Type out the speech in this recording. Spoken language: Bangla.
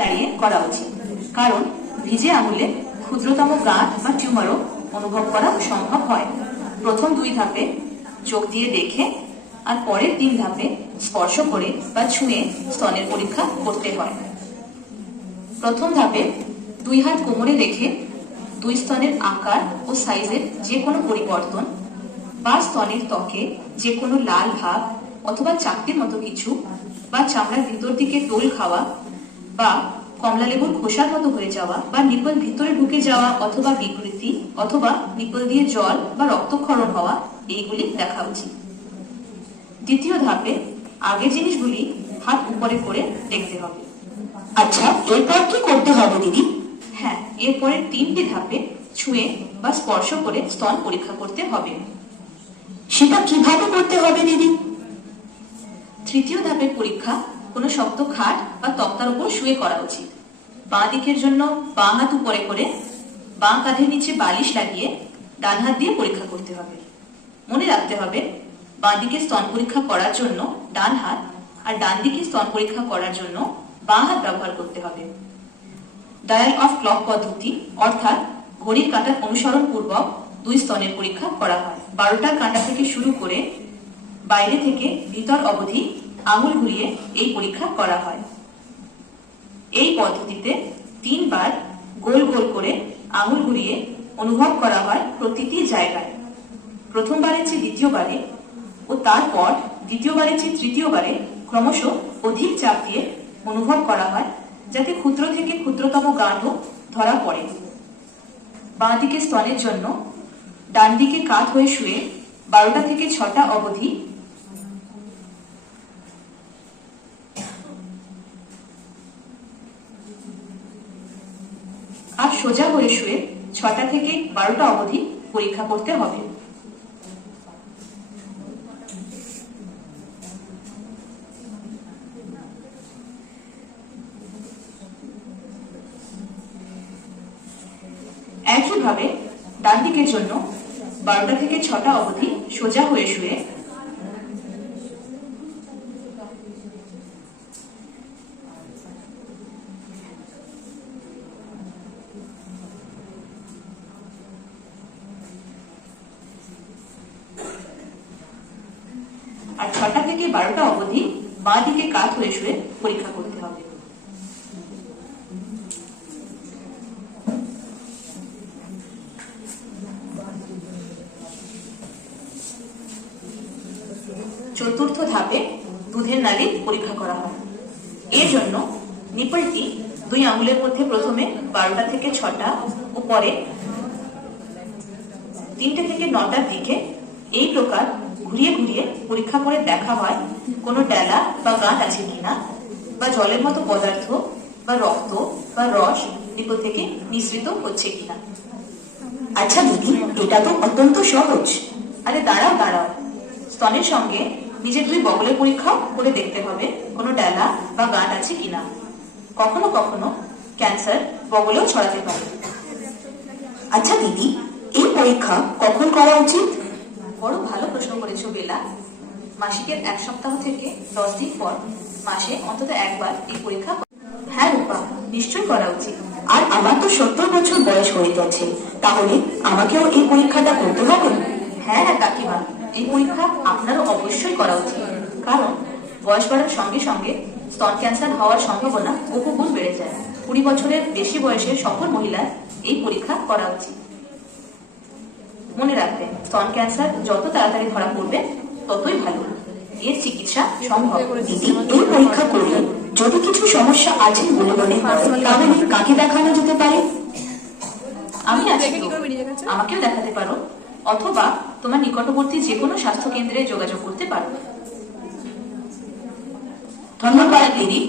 দাঁড়িয়ে করা উচিত, কারণ ভিজে আঙুলে ক্ষুদ্রতম গাঁট বা টিউমারও অনুভব করা সম্ভব হয়। প্রথম 2 ধাপে চোখ দিয়ে দেখে আর পরের 3 ধাপে স্পর্শ করে বা ছুঁয়ে স্তনের পরীক্ষা করতে হয়। প্রথম ধাপে 2 হাত কোমরে রেখে 2 স্তনের আকার ও সাইজের যে কোনো পরিবর্তন বা স্তনের ত্বকে যে কোনো লাল ভাব অথবা চাকতির মতো কিছু বা চামড়ার ভিতর দিকে টোল খাওয়া বা কমলা লেবুর খোসার মতো হয়ে যাওয়া বা নিপল ভিতরে ঢুকে যাওয়া অথবা বিকৃতি অথবা নিপল দিয়ে জল বা রক্তক্ষরণ হওয়া, এইগুলি দেখা উচিত। দ্বিতীয় ধাপে আগের জিনিসগুলি হাত উপরে করে দেখতে হবে। আচ্ছা, এরপর কি করতে হবে দিদি? হ্যাঁ, এরপরে 3টে ধাপে ছুঁয়ে বা স্পর্শ করে স্তন পরীক্ষা করতে হবে। সেটা কিভাবে করতে হবে দিদি? তৃতীয় ধাপের পরীক্ষা কোনো শক্ত খাট বা তক্তার উপর শুয়ে করা উচিত। বাঁ দিকের জন্য বাঁ হাত উপরে করে বাঁ কাঁধের নিচে বালিশ লাগিয়ে ডান হাত দিয়ে পরীক্ষা করতে হবে। মনে রাখতে হবে, বাঁ দিকে স্তন পরীক্ষা করার জন্য ডান হাত আর ডান দিকে স্তন পরীক্ষা করার জন্য বাঁ হাত ব্যবহার করতে হবে। ডায়াল অফ ক্লক পদ্ধতি অর্থাৎ ঘড়ির কাঁটার অনুসরণ পূর্বক 2 স্তনের পরীক্ষা করা হয়। 12টার কাঁটা থেকে শুরু করে বাইরে থেকে ভিতর অবধি আঙুল ঘুরিয়ে এই পরীক্ষা করা হয়। এই পদ্ধতিতে 3 বার গোল গোল করে আঙুল ঘুরিয়ে অনুভব করা হয় প্রতিটি জায়গায়। প্রথমবারের চেয়ে দ্বিতীয়বারে ও তারপর দ্বিতীয়বারের চেয়ে তৃতীয়বারে ক্রমশ অধিক চাপ দিয়ে অনুভব করা হয়, যাতে ক্ষুদ্র থেকে ক্ষুদ্রতম গাঁটও ধরা পড়ে। বাঁ দিকে স্তনের জন্য ডান দিকে কাত হয়ে শুয়ে 12টা থেকে 6টা অবধি আর সোজা হয়ে শুয়ে 6টা থেকে 12টা অবধি পরীক্ষা করতে হবে। একইভাবে ডান দিকের জন্য 12টা থেকে 6টা অবধি সোজা হয়ে শুয়ে আর 6টা থেকে 12টা অবধি বাঁ দিকে কাত হয়ে শুয়ে পরীক্ষা করতে হবে। চতুর্থ ধাপে দুধের নালী পরীক্ষা করা হয়। এর জন্য নিপলটি 2 আঙুলের মধ্যে প্রথমে 12টা থেকে 6টা ও পরে 3টে থেকে 9টার দিকে এই প্রকার ঘুরিয়ে ঘুরিয়ে পরীক্ষা করে দেখা হয় কোনো ডেলা বা গাঁট আছে কিনা বা জলের মতো পদার্থ বা রক্ত বা রস নিপল থেকে মিশ্রিত হচ্ছে কিনা। আচ্ছা দিদি, এটা তো অত্যন্ত সহজ। আরে দাঁড়াও, স্তনের সঙ্গে নিজের 2 বগলের পরীক্ষাও করে দেখতে হবে কোনো ডেলা বা গাঁট আছে কিনা। কখনো কখনো ক্যান্সার বগলেও ছড়াতে পারে। আচ্ছা দিদি, এই পরীক্ষা কখন করা উচিত? বড় ভালো প্রশ্ন করেছো বেলা। মাসিকের 1 সপ্তাহ থেকে 10 দিন পর মাসে অন্তত একবার এই পরীক্ষা। হ্যাঁ রূপা, নিশ্চয়ই করা উচিত। আর আমার তো 70 বছর বয়স হয়ে গেছে, তাহলে আমাকেও এই পরীক্ষাটা করতে হবে? হ্যাঁ কাকিমা, এই পরীক্ষা আপনারও অবশ্যই করা উচিত, কারণ বয়স বাড়ার সঙ্গে সঙ্গে স্তন ক্যান্সার হওয়ার সম্ভাবনা বহুগুণ বেড়ে যায়। 20 বছরের বেশি বয়সের সকল মহিলার এই পরীক্ষা করা উচিত। মনে রাখবেন, স্তন ক্যান্সার যত তাড়াতাড়ি ধরা পড়বে ততই ভালো। এর চিকিৎসা সম্ভব। দিদি, এই পরীক্ষা করলে যদি কিছু সমস্যা আছে বলে মনে হয়, তাহলে কাকে দেখানো যেতে পারে? আমি আছি তো, আমাকেও দেখাতে পারো, অথবা তোমার নিকটবর্তী যে কোনো স্বাস্থ্য কেন্দ্রে যোগাযোগ করতে পারো। ধন্যবাদ দিদি।